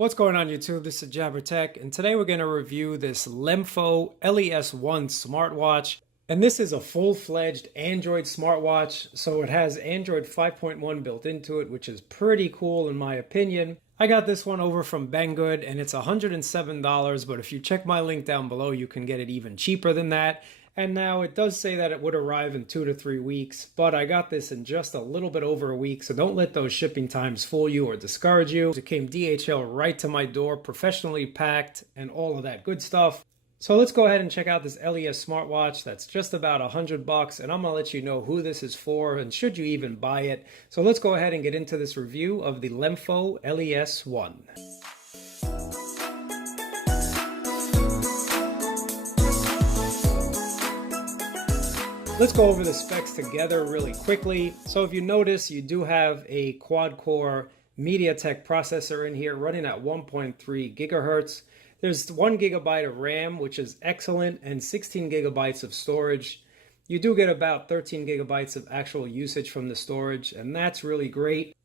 What's going on YouTube? This is Jabber Tech, and today we're going to review this LEMFO LES1 smartwatch. And this is a full-fledged Android smartwatch, so it has Android 5.1 built into it, which is pretty cool in my opinion. I got this one over from Banggood, and it's $107, but if you check my link down below, you can get it even cheaper than that. And now it does say that it would arrive in 2 to 3 weeks, but I got this in just a little bit over a week, so don't let those shipping times fool you or discourage you. It came DHL right to my door, professionally packed, and all of that good stuff. So let's go ahead and check out this LES smartwatch that's just about $100, and I'm gonna let you know who this is for and should you even buy it. So let's go ahead and get into this review of the LEMFO LES1. Let's go over the specs together really quickly. So if you notice, you do have a quad-core MediaTek processor in here running at 1.3 gigahertz. There's 1 gigabyte of RAM, which is excellent, and 16 gigabytes of storage. You do get about 13 gigabytes of actual usage from the storage, and that's really great.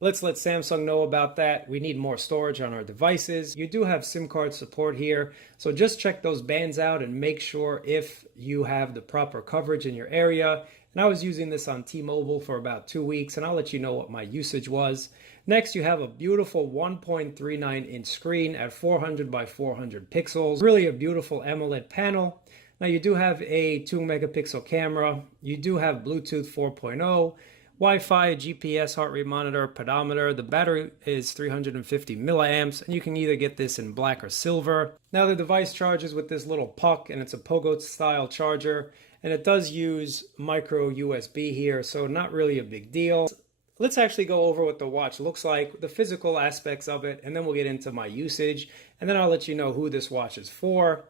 Let's let Samsung know about that. We need more storage on our devices. You do have SIM card support here, so just check those bands out and make sure if you have the proper coverage in your area. And I was using this on T-Mobile for about 2 weeks, and I'll let you know what my usage was. Next, you have a beautiful 1.39-inch screen at 400 by 400 pixels. Really a beautiful AMOLED panel. Now, you do have a 2-megapixel camera. You do have Bluetooth 4.0. Wi-Fi, GPS, heart rate monitor, pedometer. The battery is 350 milliamps, and you can either get this in black or silver. Now the device charges with this little puck, and it's a pogo style charger, and it does use micro USB here, so not really a big deal. Let's actually go over what the watch looks like, the physical aspects of it, and then we'll get into my usage, and then I'll let you know who this watch is for.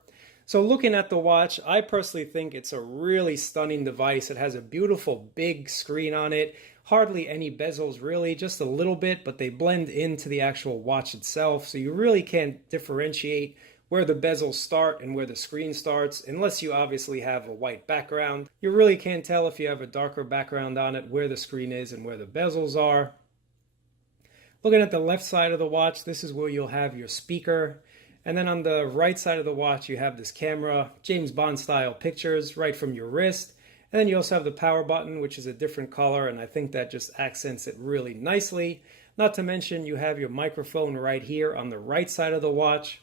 So looking at the watch, I personally think it's a really stunning device. It has a beautiful big screen on it. Hardly any bezels really, just a little bit, but they blend into the actual watch itself. So you really can't differentiate where the bezels start and where the screen starts, unless you obviously have a white background. You really can't tell if you have a darker background on it where the screen is and where the bezels are. Looking at the left side of the watch, this is where you'll have your speaker. And then on the right side of the watch, you have this camera, James Bond style pictures right from your wrist. And then you also have the power button, which is a different color, and I think that just accents it really nicely. Not to mention you have your microphone right here on the right side of the watch.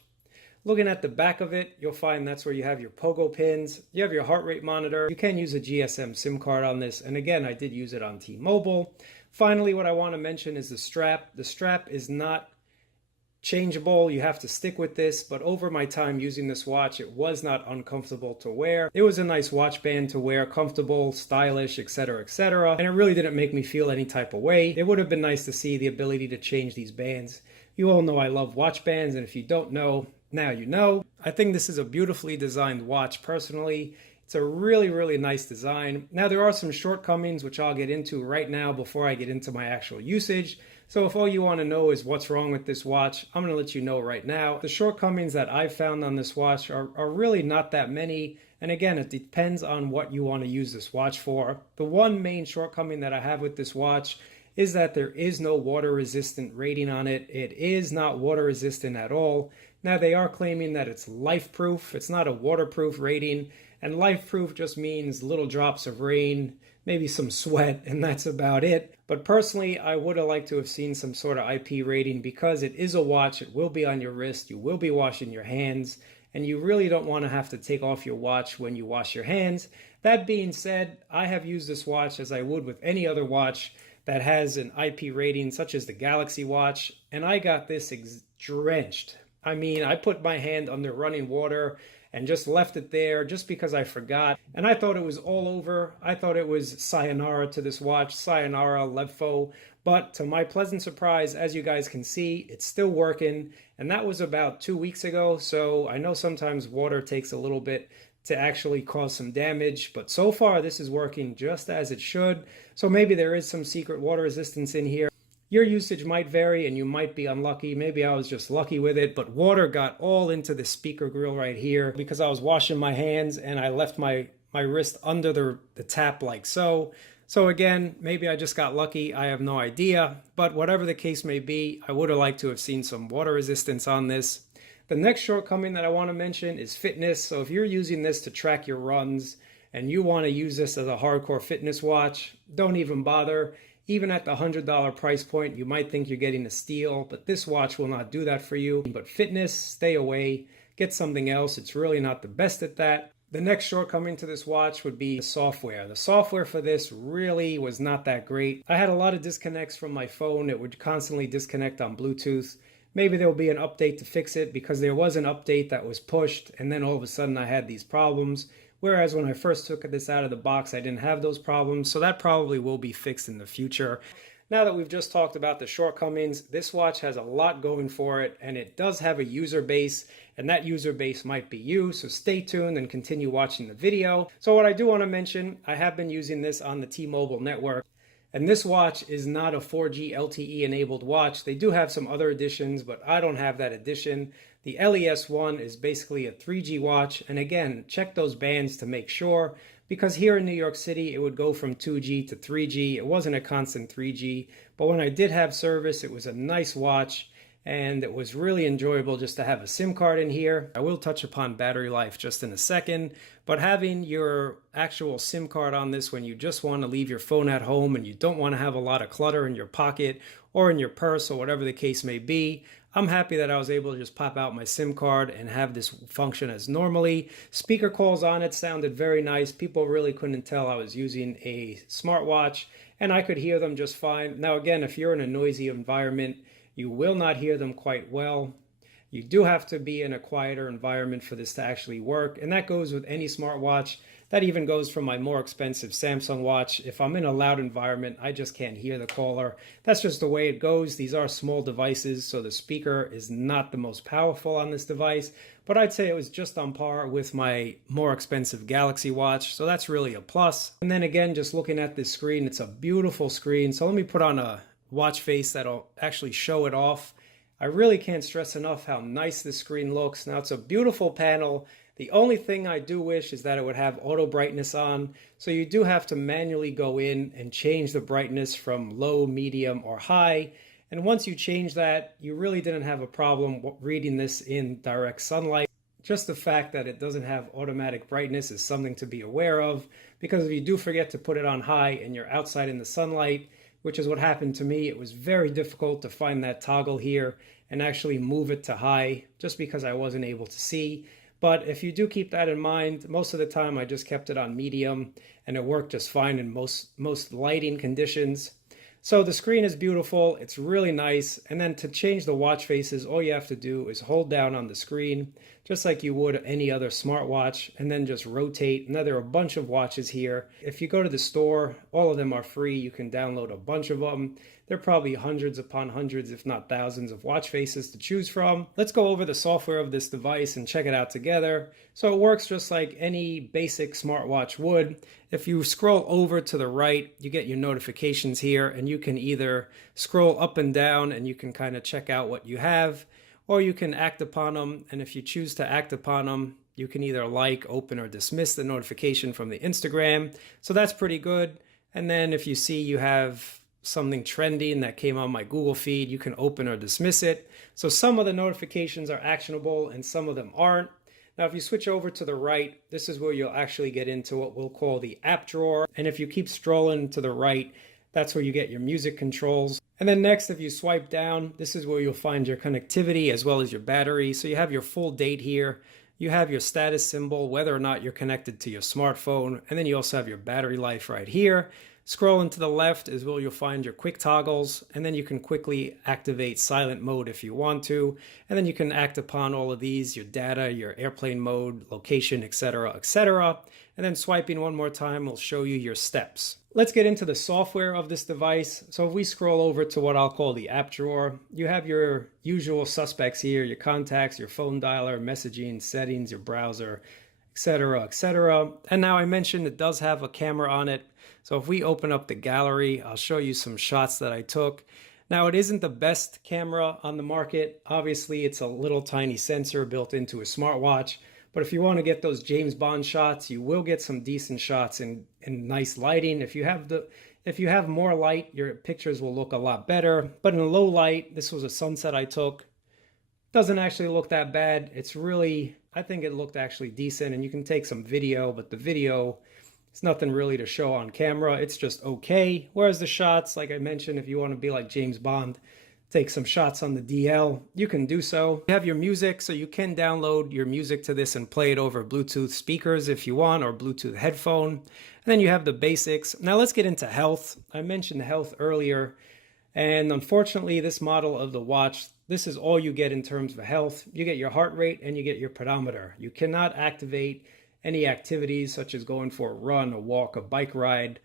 Looking at the back of it, you'll find that's where you have your pogo pins. You have your heart rate monitor. You can use a GSM SIM card on this, and again, I did use it on T-Mobile. Finally, what I want to mention is the strap. The strap is not changeable. You have to stick with this, but over my time using this watch, it was not uncomfortable to wear. It was a nice watch band to wear, comfortable, stylish, etc., etc., and it really didn't make me feel any type of way. It would have been nice to see the ability to change these bands. You all know I love watch bands, and if you don't know, now you know. I think this is a beautifully designed watch personally. It's a really, really nice design. Now, there are some shortcomings, which I'll get into right now before I get into my actual usage. So if all you want to know is what's wrong with this watch, I'm going to let you know right now. The shortcomings that I've found on this watch are really not that many. And again, it depends on what you want to use this watch for. The one main shortcoming that I have with this watch is that there is no water resistant rating on it. It is not water resistant at all. Now, they are claiming that it's life proof. It's not a waterproof rating. And life proof just means little drops of rain, maybe some sweat, and that's about it. But personally, I would have liked to have seen some sort of IP rating because it is a watch. It will be on your wrist. You will be washing your hands, and you really don't want to have to take off your watch when you wash your hands. That being said, I have used this watch as I would with any other watch that has an IP rating, such as the Galaxy Watch, and I got this drenched. I mean, I put my hand under running water and just left it there just because I forgot. And I thought it was all over. I thought it was sayonara to this watch, sayonara, LEMFO. But to my pleasant surprise, as you guys can see, it's still working. And that was about 2 weeks ago. So I know sometimes water takes a little bit to actually cause some damage. But so far, this is working just as it should. So maybe there is some secret water resistance in here. Your usage might vary and you might be unlucky. Maybe I was just lucky with it, but water got all into the speaker grill right here because I was washing my hands and I left my wrist under the tap like so. So again, maybe I just got lucky, I have no idea, but whatever the case may be, I would have liked to have seen some water resistance on this. The next shortcoming that I want to mention is fitness. So if you're using this to track your runs and you want to use this as a hardcore fitness watch, don't even bother. Even at the $100 price point, you might think you're getting a steal, but this watch will not do that for you. But fitness, stay away, get something else. It's really not the best at that. The next shortcoming to this watch would be the software. The software for this really was not that great. I had a lot of disconnects from my phone. It would constantly disconnect on Bluetooth. Maybe there will be an update to fix it, because there was an update that was pushed and then all of a sudden I had these problems. Whereas when I first took this out of the box, I didn't have those problems. So that probably will be fixed in the future. Now that we've just talked about the shortcomings, this watch has a lot going for it, and it does have a user base, and that user base might be you, so stay tuned and continue watching the video. So what I do want to mention, I have been using this on the T-Mobile network, and this watch is not a 4G LTE enabled watch. They do have some other editions, but I don't have that edition. The LES1 is basically a 3G watch, and again, check those bands to make sure, because here in New York City, it would go from 2G to 3G. It wasn't a constant 3G, but when I did have service, it was a nice watch, and it was really enjoyable just to have a SIM card in here. I will touch upon battery life just in a second, but having your actual SIM card on this when you just want to leave your phone at home and you don't want to have a lot of clutter in your pocket or in your purse or whatever the case may be, I'm happy that I was able to just pop out my SIM card and have this function as normally. Speaker calls on it sounded very nice. People really couldn't tell I was using a smartwatch, and I could hear them just fine. Now again, if you're in a noisy environment, you will not hear them quite well. You do have to be in a quieter environment for this to actually work, and that goes with any smartwatch. That even goes for my more expensive Samsung watch. If I'm in a loud environment, I just can't hear the caller. That's just the way it goes. These are small devices, so the speaker is not the most powerful on this device, but I'd say it was just on par with my more expensive Galaxy watch, so that's really a plus. And then again, just looking at this screen, it's a beautiful screen. So let me put on a watch face that'll actually show it off. I really can't stress enough how nice this screen looks. Now, it's a beautiful panel. The only thing I do wish is that it would have auto brightness on. So you do have to manually go in and change the brightness from low, medium, or high. And once you change that, you really didn't have a problem reading this in direct sunlight. Just the fact that it doesn't have automatic brightness is something to be aware of, because if you do forget to put it on high and you're outside in the sunlight, which is what happened to me, it was very difficult to find that toggle here and actually move it to high, just because I wasn't able to see. But if you do keep that in mind, most of the time I just kept it on medium and it worked just fine in most lighting conditions. So the screen is beautiful, it's really nice, and then to change the watch faces, all you have to do is hold down on the screen, just like you would any other smartwatch, and then just rotate. Now there are a bunch of watches here. If you go to the store, all of them are free. You can download a bunch of them. There are probably hundreds upon hundreds, if not thousands, of watch faces to choose from. Let's go over the software of this device and check it out together. So it works just like any basic smartwatch would. If you scroll over to the right, you get your notifications here, and you can either scroll up and down and you can kind of check out what you have, or you can act upon them. And if you choose to act upon them, you can either like, open, or dismiss the notification from the Instagram. So that's pretty good. And then if you see you have something trending that came on my Google feed, you can open or dismiss it. So some of the notifications are actionable and some of them aren't. Now, if you switch over to the right, this is where you'll actually get into what we'll call the app drawer. And if you keep strolling to the right, that's where you get your music controls. And then next, if you swipe down, this is where you'll find your connectivity as well as your battery. So you have your full date here. You have your status symbol, whether or not you're connected to your smartphone. And then you also have your battery life right here. Scrolling to the left is where you'll find your quick toggles, and then you can quickly activate silent mode if you want to, and then you can act upon all of these, your data, your airplane mode, location, etc., etc. And then swiping one more time will show you your steps. Let's get into the software of this device. So if we scroll over to what I'll call the app drawer, you have your usual suspects here, your contacts, your phone dialer, messaging, settings, your browser, etc., etc. And now I mentioned it does have a camera on it. So if we open up the gallery, I'll show you some shots that I took. Now, it isn't the best camera on the market. Obviously, it's a little tiny sensor built into a smartwatch, But if you want to get those James Bond shots, you will get some decent shots in nice lighting. If you have more light, your pictures will look a lot better. But in low light, this was a sunset I took. Doesn't actually look that bad. It's really, I think it looked actually decent, and you can take some video, but the video, it's nothing really to show on camera. It's just okay. Whereas the shots, like I mentioned, if you want to be like James Bond, take some shots on the DL, you can do so. You have your music, so you can download your music to this and play it over Bluetooth speakers if you want, or Bluetooth headphone. And then you have the basics. Now let's get into health. I mentioned health earlier, and unfortunately this model of the watch, this is all you get in terms of health. You get your heart rate and you get your pedometer. You cannot activate any activities such as going for a run, a walk, a bike ride,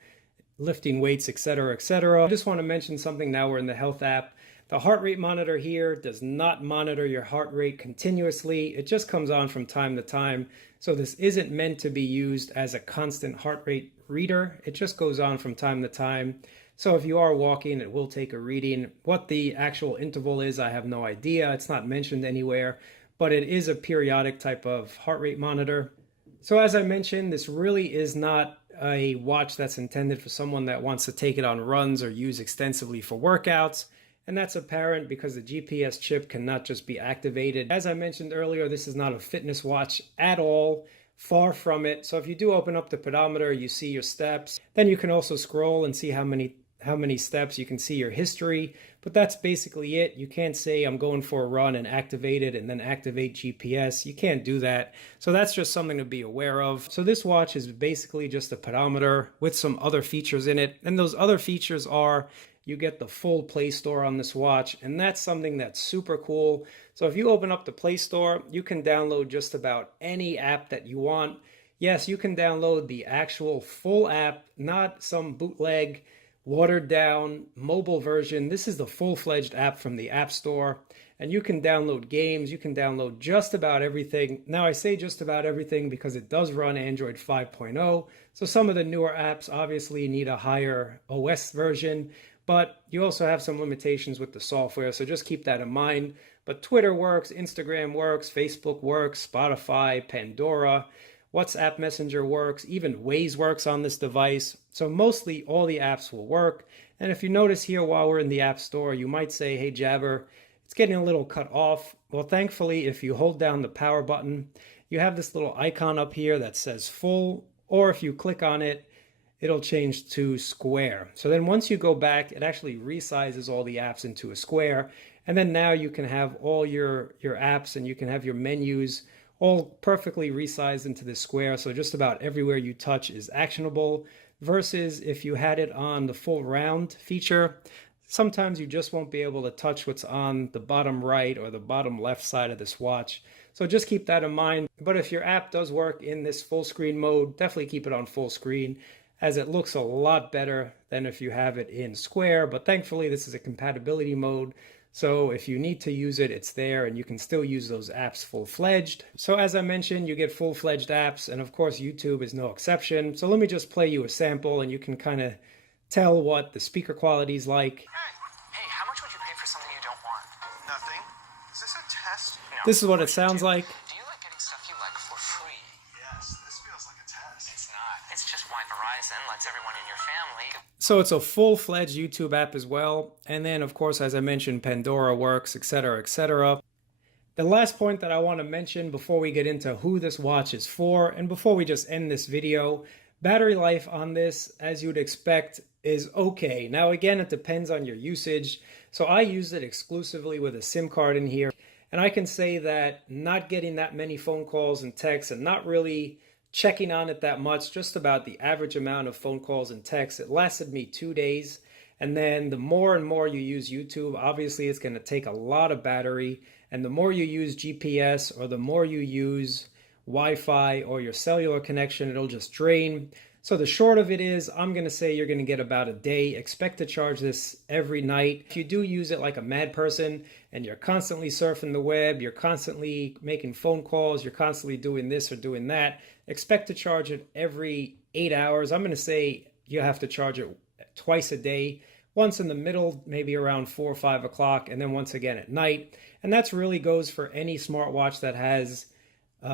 lifting weights, etc., etc. I just want to mention something now we're in the health app. The heart rate monitor here does not monitor your heart rate continuously. It just comes on from time to time. So this isn't meant to be used as a constant heart rate reader. It just goes on from time to time. So if you are walking, it will take a reading. What the actual interval is, I have no idea. It's not mentioned anywhere, but it is a periodic type of heart rate monitor. So as I mentioned, this really is not a watch that's intended for someone that wants to take it on runs or use extensively for workouts. And that's apparent because the GPS chip cannot just be activated. As I mentioned earlier, this is not a fitness watch at all. Far from it. So if you do open up the pedometer, you see your steps. Then you can also scroll and see how many steps. You can see your history, but that's basically it. You can't say I'm going for a run and activate it and then activate GPS. You can't do that. So that's just something to be aware of. So this watch is basically just a pedometer with some other features in it. And those other features are, you get the full Play Store on this watch, and that's something that's super cool. So if you open up the Play Store, you can download just about any app that you want. Yes, you can download the actual full app, not some bootleg, watered down mobile version. This is the full-fledged app from the App Store, and you can download games. You can download just about everything. Now I say just about everything because it does run Android 5.0, so some of the newer apps obviously need a higher OS version, but you also have some limitations with the software, so just keep that in mind. But Twitter works, Instagram works, Facebook works, Spotify, Pandora, WhatsApp Messenger works, even Waze works on this device. So mostly all the apps will work. And if you notice here while we're in the App Store, you might say, hey Jabber, it's getting a little cut off. Well, thankfully, if you hold down the power button, you have this little icon up here that says full, or if you click on it, it'll change to square. So then once you go back, it actually resizes all the apps into a square. And then now you can have all your apps and you can have your menus all perfectly resized into this square. So just about everywhere you touch is actionable, versus if you had it on the full round feature, sometimes you just won't be able to touch what's on the bottom right or the bottom left side of this watch. So just keep that in mind. But if your app does work in this full screen mode, definitely keep it on full screen, as it looks a lot better than if you have it in square. But thankfully this is a compatibility mode, so if you need to use it, it's there, and you can still use those apps full-fledged. So as I mentioned, you get full-fledged apps, and of course YouTube is no exception. So let me just play you a sample and you can kind of tell what the speaker quality is like. Hey, how much would you pay for something you don't want? Nothing. Is this a test? No. This is what it sounds like. Do you like getting stuff you like for free? Yes, this feels like a test. It's not. It's just why Verizon lets everyone in your family. So it's a full-fledged YouTube app as well. And then, of course, as I mentioned, Pandora works, etc., etc. The last point that I want to mention before we get into who this watch is for, and before we just end this video, battery life on this, as you'd expect, is okay. Now, again, it depends on your usage. So I use it exclusively with a SIM card in here. And I can say that not getting that many phone calls and texts and not really checking on it that much, just about the average amount of phone calls and texts, it lasted me 2 days. And then the more and more you use YouTube, obviously it's going to take a lot of battery. And the more you use GPS or the more you use Wi-Fi or your cellular connection, it'll just drain. So the short of it is, I'm going to say you're going to get about a day. Expect to charge this every night. If you do use it like a mad person and you're constantly surfing the web, you're constantly making phone calls, you're constantly doing this or doing that, expect to charge it every 8 hours. I'm going to say you have to charge it twice a day, once in the middle, maybe around 4 or 5 o'clock, and then once again at night. And that's really goes for any smartwatch that has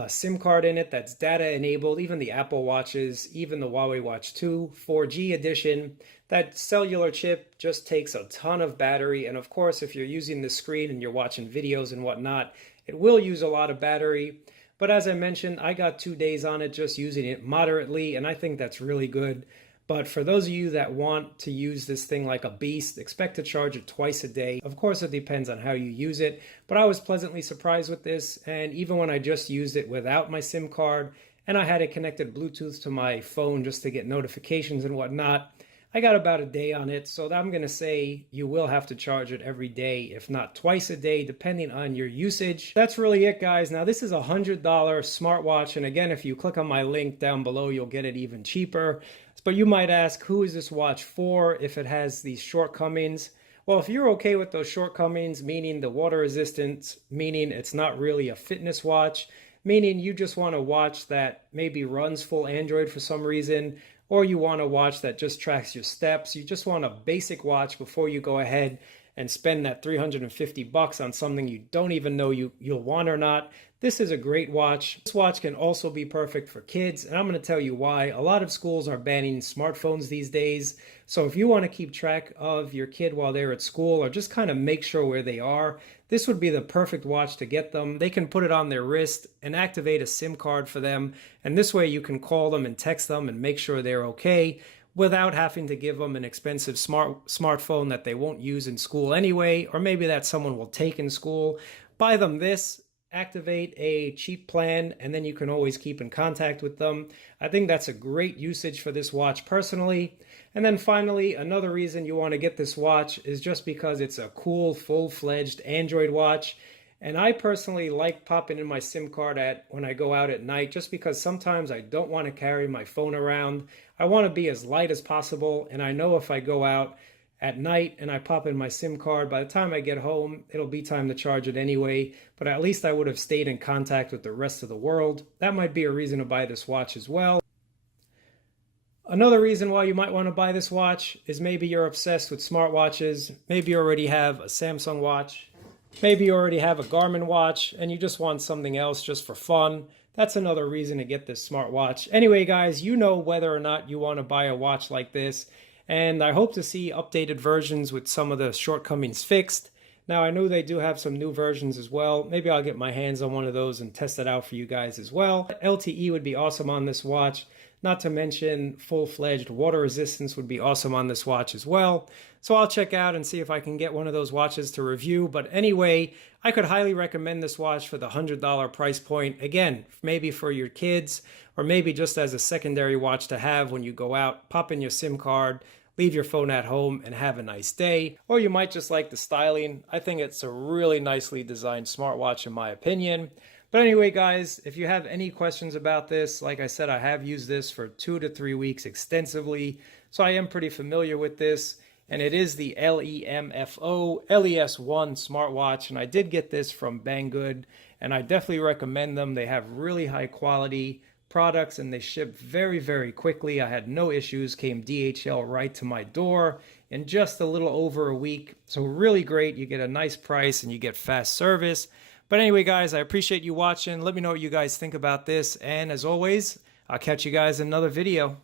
SIM card in it that's data enabled, even the Apple Watches, even the Huawei Watch 2 4G edition. That cellular chip just takes a ton of battery, and of course if you're using the screen and you're watching videos and whatnot, it will use a lot of battery. But as I mentioned, I got 2 days on it just using it moderately, and I think that's really good. But for those of you that want to use this thing like a beast, expect to charge it twice a day. Of course, it depends on how you use it, but I was pleasantly surprised with this. And even when I just used it without my SIM card and I had it connected Bluetooth to my phone just to get notifications and whatnot, I got about a day on it. So I'm going to say you will have to charge it every day, if not twice a day, depending on your usage. That's really it, guys. Now, this is a $100 smartwatch. And again, if you click on my link down below, you'll get it even cheaper. But you might ask, who is this watch for if it has these shortcomings? Well, if you're okay with those shortcomings, meaning the water resistance, meaning it's not really a fitness watch, meaning you just want a watch that maybe runs full Android for some reason, or you want a watch that just tracks your steps, you just want a basic watch before you go ahead and spend that $350 on something you don't even know you'll want or not, this is a great watch. This watch can also be perfect for kids, and I'm going to tell you why. A lot of schools are banning smartphones these days, so if you want to keep track of your kid while they're at school or just kind of make sure where they are, this would be the perfect watch to get them. They can put it on their wrist and activate a SIM card for them, and this way you can call them and text them and make sure they're okay without having to give them an expensive smartphone that they won't use in school anyway, or maybe that someone will take in school. Buy them this, activate a cheap plan, and then you can always keep in contact with them. I think that's a great usage for this watch personally. And then finally, another reason you want to get this watch is just because it's a cool, full-fledged Android watch. And I personally like popping in my SIM card when I go out at night, just because sometimes I don't want to carry my phone around. I want to be as light as possible, and I know if I go out at night and I pop in my SIM card, by the time I get home, it'll be time to charge it anyway, but at least I would have stayed in contact with the rest of the world. That might be a reason to buy this watch as well. Another reason why you might want to buy this watch is maybe you're obsessed with smartwatches. Maybe you already have a Samsung watch. Maybe you already have a Garmin watch and you just want something else just for fun. That's another reason to get this smartwatch. Anyway, guys, you know whether or not you want to buy a watch like this. And I hope to see updated versions with some of the shortcomings fixed. Now, I know they do have some new versions as well. Maybe I'll get my hands on one of those and test it out for you guys as well. LTE would be awesome on this watch. Not to mention full-fledged water resistance would be awesome on this watch as well. So I'll check out and see if I can get one of those watches to review. But anyway, I could highly recommend this watch for the $100 price point. Again, maybe for your kids, or maybe just as a secondary watch to have when you go out, pop in your SIM card, leave your phone at home, and have a nice day. Or you might just like the styling. I think it's a really nicely designed smartwatch in my opinion. But anyway, guys, if you have any questions about this, like I said, I have used this for 2 to 3 weeks extensively, so I am pretty familiar with this. And it is the LEMFO LES1 smartwatch, and I did get this from Banggood, and I definitely recommend them. They have really high quality products, and they ship very, very quickly. I had no issues, came DHL right to my door in just a little over a week. So really great. You get a nice price, and you get fast service. But anyway, guys, I appreciate you watching. Let me know what you guys think about this. And as always, I'll catch you guys in another video.